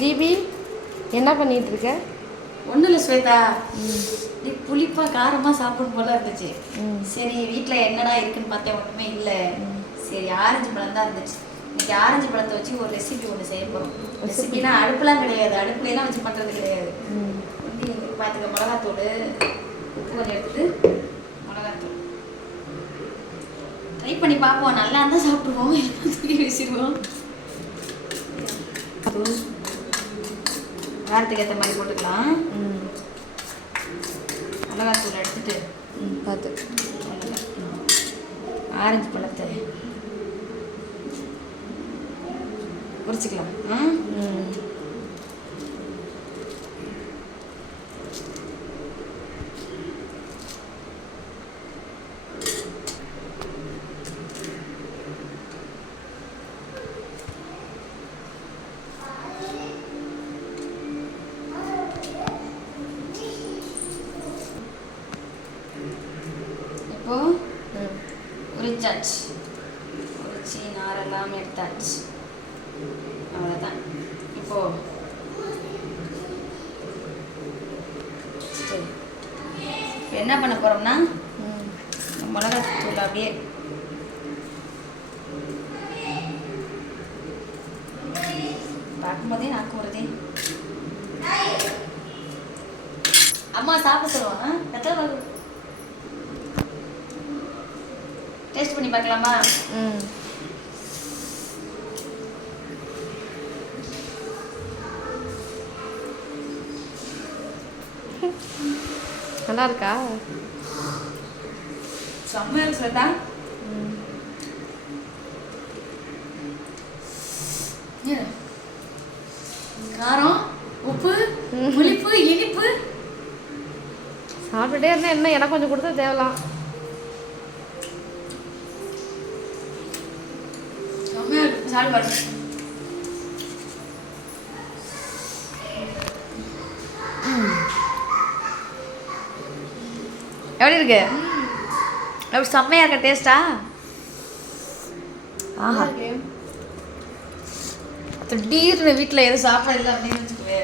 தீபி என்ன பண்ணிட்டு இருக்க? ஒன்றும் இல்லை ஸ்வேதா, இப்படி புளிப்பாக காரமாக சாப்பிடும் போல இருந்துச்சு. சரி வீட்டில் என்னடா இருக்குன்னு பார்த்தேன், ஒன்றுமே இல்லை. சரி ஆரஞ்சு பழம் தான் இருந்துச்சு. இன்னைக்கு ஆரஞ்சு பழத்தை வச்சு ஒரு ரெசிபி ஒன்று செய்ய போகிறோம். ரெசிபினா அடுப்புலாம் கிடையாது, அடுப்புலாம் வச்சு பண்ணுறது கிடையாது. வந்து பார்த்துக்க, மிளகாத்தூள், உப்பு கொஞ்சம் எடுத்துட்டு மிளகாத்தூள் ட்ரை பண்ணி பார்ப்போம். நல்லா இருந்தால் சாப்பிடுவோம், தூக்கி வச்சிருவோம். காரத்துக்கு ஏற்ற மாதிரி போட்டுக்கலாம். மிளகாத்தூள் எடுத்துட்டு பார்த்து ஆரஞ்சு பழத்தை குறிச்சிக்கலாம். உரிச்சாச்சு, உரிச்சி நாரெல்லாம் எடுத்தாச்சு. அவ்வளோதான். இப்போ என்ன பண்ண போகிறோம்னா, மிளகாத்தூள் அப்படியே பார்க்கும்போதே நாக்கு வருதே. அம்மா சாப்பிட சொல்லுவாங்க. எத்தனை டேஸ்ட் பண்ணி பார்க்கலாமா? நல்லா இருக்கா? செம்மையா இருக்கு ஸ்வேதா. காரம், உப்பு, புளிப்பு, இனிப்பு சாப்பிட்டுட்டே இருந்தா என்ன, எனக்கு கொஞ்சம் கொடுத்தா தேவலாம். சாப்பிட்டு பாருங்க. எப்படி இருக்கு? எப்படி செம்மையா இருக்க டேஸ்டா? ஆஹா, திடீர்னு வீட்டில் எதுவும் சாப்பிட இல்லை அப்படின்னு வச்சுக்குவே.